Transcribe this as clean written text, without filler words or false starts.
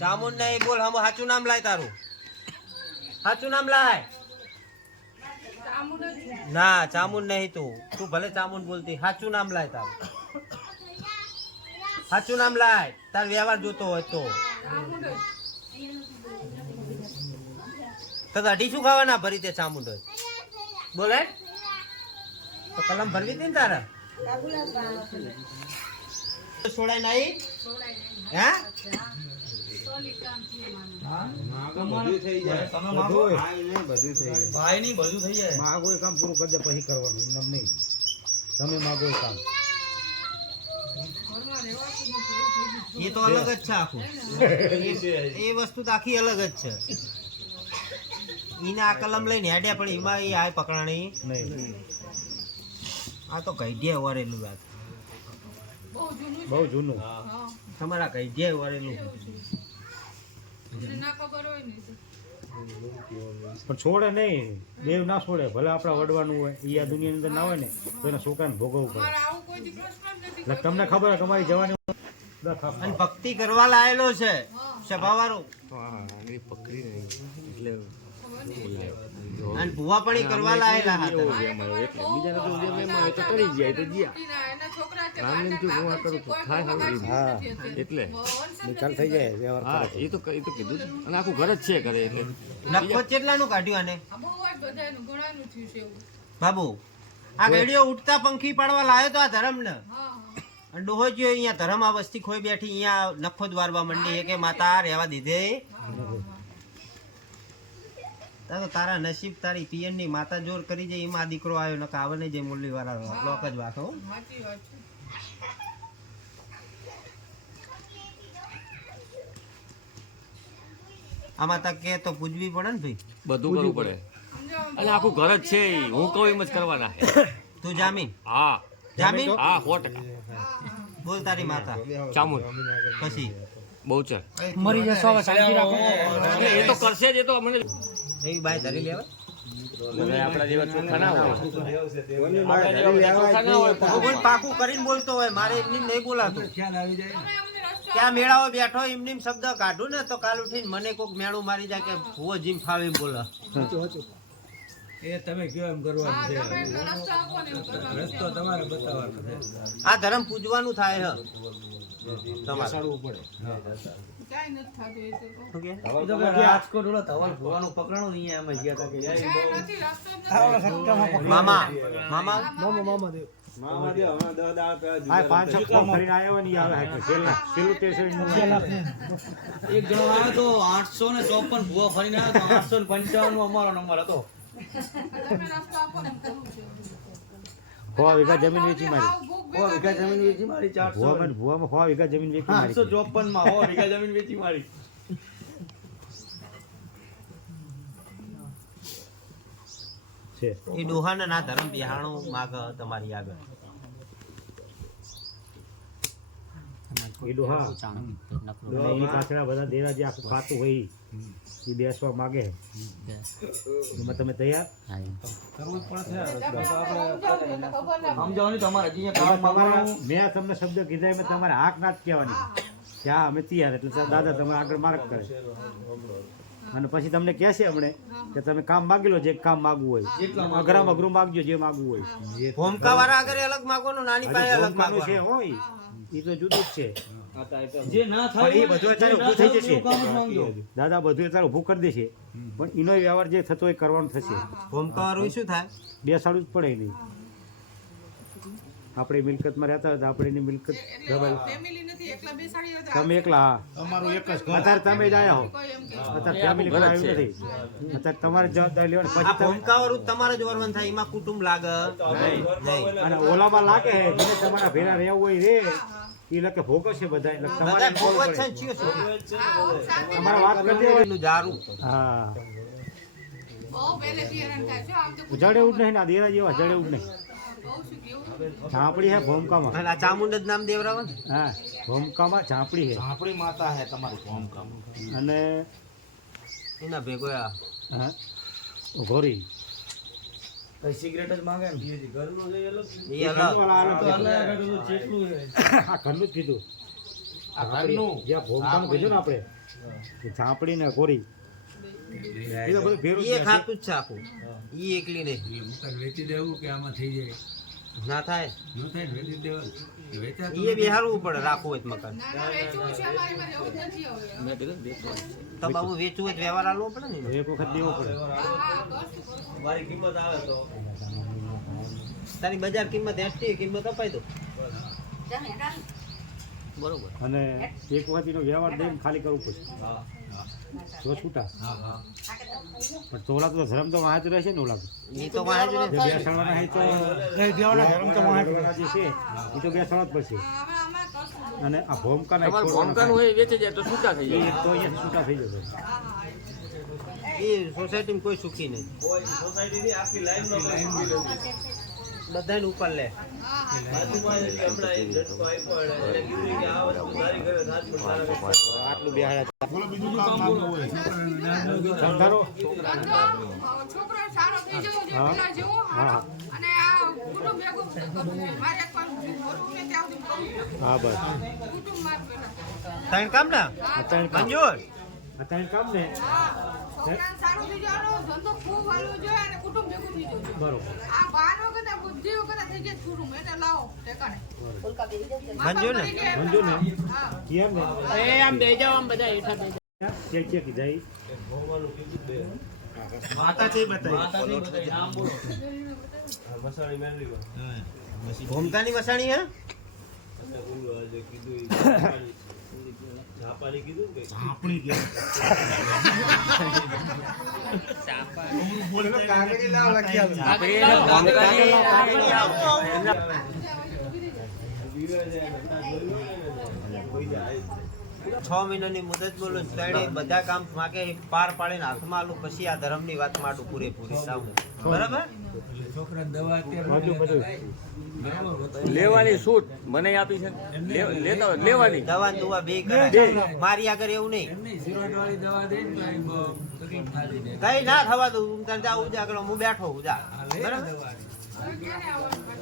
ચામુંડ નહીં બોલ, હમ સાચું નામ લાય તારું, સાચું નામ લાય. ના ચામુંડ નહીં, તું ભલે ચામુંડ બોલતી, સાચું નામ લાય તારું, સાચું નામ લાય. તાર વ્યવહાર જોતો હોય તો અઢી શું ખાવાના ભરી તે ચામુંડ હોય બોલે તો કલમ ભરવી હતી ને તારા છોડાય નહીં હે માગો કામ પૂરું કરી દે પછી કરવાનું એમ નહીં. તમે માગો કામ એ તો અલગ જ છે આખું એ વસ્તુ તો આખી અલગ જ છે. એને આ કલમ લઈને હેડ્યા પણ એમાં એ આ પકડાણી નહીં. આ તો કઈડિયા વરેલું વાત બહુ જૂનું તમારા કઈડિયા વરેલું પણ છોડે નહીં, દેવ ના છોડે. ભલે આપડા વડવાનું હોય એ આ દુનિયાની અંદર ના હોય ને તો એના છોકરાને ભોગવવું પડે. એટલે તમને ખબર હોય તમારી જવાની અને ભક્તિ કરવા લાયેલો છે સભાવાળો અને ભુવા પણ કરવા લાયેલા હતા. નખો કેટલાનું કાઢ્યું આને બાબુ? આ ગેડીઓ ઉઠતા પંખી પાડવા લાયો તો આ ધરમ ને ડોહો જો અહીંયા ધરમ આ વસ્તી ખોઈ બેઠી અહીંયા નખો જ વારવા મંડી કે માતા રહેવા દીધે. તારા નસીબ તારી પિયર ની માતા જોર કરી જાય એમાં દીકરો આવ્યો ન આવે ને જે મુરલી વાળા લોક જ વાતો. આમાં તક કે તો પૂજવી પડે ને ભાઈ, બધું કરવું પડે અને આખું ઘર જ છે. હું કહું એમ જ કરવાના. તું જામીન? હા જામીન. હા 100%. બોલ તારી માતા ચામુંડ પછી બહુચર મરી જશો હવે શાંતિ રાખો. એ તો કરશે જ. એ તો મને એવી બાય ધરી લેવા આપડા જેવા ચોખ્ખા ના હોય. ભગવાન પાકું કરીને બોલતો હોય, મારે એમની નહીં બોલાતું. ક્યાં મેળાઓ બેઠો એમની શબ્દ કાઢું ને તો કાલ ઉઠીને મને કોઈક મેળું મારી જાય કે ભૂવો જીમ ફાવે એમ બોલે. એ તમે કયો એમ કરવાનું છે, રસ્તો તમારે બતાવવાનો છે. આ ધર્મ પૂજવાનું થાય હે તમારે. મામા મામા એક જણો આવ્યો તો 854 ભૂવો ફરીને આવ્યો તો 855 નો અમારો નંબર હતો. 100 વીઘા જમીન વેચી મારી. 100 વીઘા જમીન વેચી મારી. 400 ભૂવામાં 100 વીઘા જમીન વેચી મારી. 854 માં 100 વીઘા જમીન વેચી મારી. છે એ ડોહાને ના ધર્મ બિહાણું માગ તમારી આગળ. એ ડોહા એની પાછળ બધા દેરા જે આખું ખાતું હોય એ બેસવા માંગે. એમાં તમે તૈયાર? સમજાવવાની તમારે હજી કામ માંગવાનું. મેં તમને શબ્દ કીધા એમ તમારે હાક ના જ કહેવાની કે હા અમે તૈયાર. એટલે દાદા તમે આગળ માર્ક કરે અને પછી તમને કહેશે હમણે કે તમે કામ માગી લો જે કામ માગવું હોય. અઘરામાં અઘરું માગજો જે માગવું હોય. ભોમકા વાળા આગળ અલગ માગવાનું, નાની પાસે અલગ માગવાનું છે માગવાનું. હોય એ તો જુદું જ છે. જે ના પણ થાય એ બધું અત્યારે ઊભું થઈ જશે. કામ જ માંગજો. દાદા બધું અત્યારે ઊભું કરી દેશે પણ એનો વ્યવહાર જે થતો હોય કરવાનું થશે. ભોમકા વાળું શું થાય? બેસાડવું જ પડે નહીં. આપણે મિલકતમાં રહેતા હતા, આપણે એની મિલકત તમે એકલા. અમારું એક જ અત્યારે તમે જ આવ્યા હો, અત્યારે ફેમિલી કોઈ આવ્યું નથી. અત્યારે તમારે જવાબદારી લેવાની. આ પછી તમે ભોમકા વાળું તમારે જ વરવાન થાય, એમાં કુટુંબ લાગે નહીં. અને ઓલામાં લાગે જેને તમારા ભેરા રહેવું હોય રે એ લખે ભોગો છે બધા. એટલે તમારે બધા એમ ભોગવત બોલવું છે પડે. ને ચિયો છો? તમારે વાત કરી દેવાની. એનું જારું હા જડે એવું જ નહીં ને આ દેરા જેવા જડે એવું જ નહીં. ઝાંપડી હે ભોમકામાં. અને આ ચામુંડ જ નામ દેવરાવન. હા ભોમકામાં ઝાંપડી હે આપણી માતા હે તમારી ભોમકામ. અને એના ભેગો આ હા ઘોરી કઈ સિગરેટ જ માંગે ને એ અલગ ઘરવાળા આલે તો અલ્લાહ કાઢું તો જેટલું છે. આ ઘરનું જ કીધું આ ઘરનું જ્યાં ભોગતાનું કીધું ને આપણે કે ઝાંપડી ને કોરી એ તો બધું ભેરું જ એ છે. ખાતું જ છે આખું ઈ એકલી નહીં વેચી દેવું કે આમાં થઈ જાય ના થાય ન થાય ને વેચી દેવાનું વેચાતું એ બેહારવું પડે રાખવું હોય તો મકાન મેં કીધું ને દેખો. તો બાબુ વેચવું હોય તો વ્યવહાર આલવો પડે ને એક વખત દેવો પડે મારી કિંમત આવે તો તારી બજાર કિંમત 80 કિંમત અપાઈ દો બરોબર. અને એક વખત એનો વ્યવહાર દઈને ખાલી કરવું પડશે તો છૂટા પણ તોલા તો ધર્મ તો વાંચ રહેશે ને ઓલા તો. એ તો વાંહે જ જે ને બેસાડવાના હોય તો ધર્મ તો વાંચ જે છે એ તો બેસાડવા જ પડશે અને આ ભોમકાના એક તમારું છોડવાના ભોમકાનું હોય એ વેચી જાય તો છૂટા થઈ થાય. જાય. એ તો અહીંયા છૂટા થઈ જશે એ સોસાયટીમાં કોઈ સુખી નહીં કોઈ સોસાયટીની આખી લાઈનમાં બધાને ઉપર લે બાજુમાં જ હમણાં એક ઝટકો આપ્યો એને કીધું કે આ વસ્તુ મારી ઘરે થાત પણ તારા ઘરે આટલું બેહાડા બોલો બીજું કામ લાગતું હોય ધંધારો છોકરો સારો થઈ જવો જોઈએ હા. પેલા જેવો હા. અને આ કુટુંબ ભેગું કરવું જોઈએ. મારે એક પણ ભરવું ને ત્યાં સુધી કરવું. હા બસ કુટુંબ માં પેલા ત્રણ કામ ને અત્યારે કામ મંજૂર અત્યારે કામ ને છોકરાને સારું થઈ જવાનું ધંધો ખૂબ હાલવો જોઈએ અને કુટુંબ ભેગું થઈ જવું જોઈએ. બરોબર આ બાર વગર બુદ્ધિ વગર થઈ જાય કુટુંબ એટલે લાવો ઠેકાણે મંજૂર ને મંજૂર ને હા કેમ ને આમ બે જાવ આમ બધા હેઠા બે ચેક જાય માતાજી બતાવી માતાજી બધા નામ બોલો મસાણી મેળવી ભૂમકાની વસાણી હે જાપાની કીધું કે આપણી કે બોલે કાગળી લાવ લખ્યા છ મહિનાની મુદત બોલું ત્યારે બધા કામ માગે પાર પાડીને હાથમાં આલું પછી આ ધર્મની વાત માટું પૂરેપૂરી સાવ બરાબર છોકરા દવા અત્યારે બધું બધું લેવાની છૂટ મને આપી છે લેતા લેવાની દવા ને દુવા બે કરાય મારી આગળ એવું નહીં એમ નહીં સિરોટ વાળી દવા દે ને તો એ બહુ તકલીફ થાતી ને કઈ ના થવા દઉં હું તને જાઉં આગળ હું બેઠો હું જા આ લે ને બરાબર દવા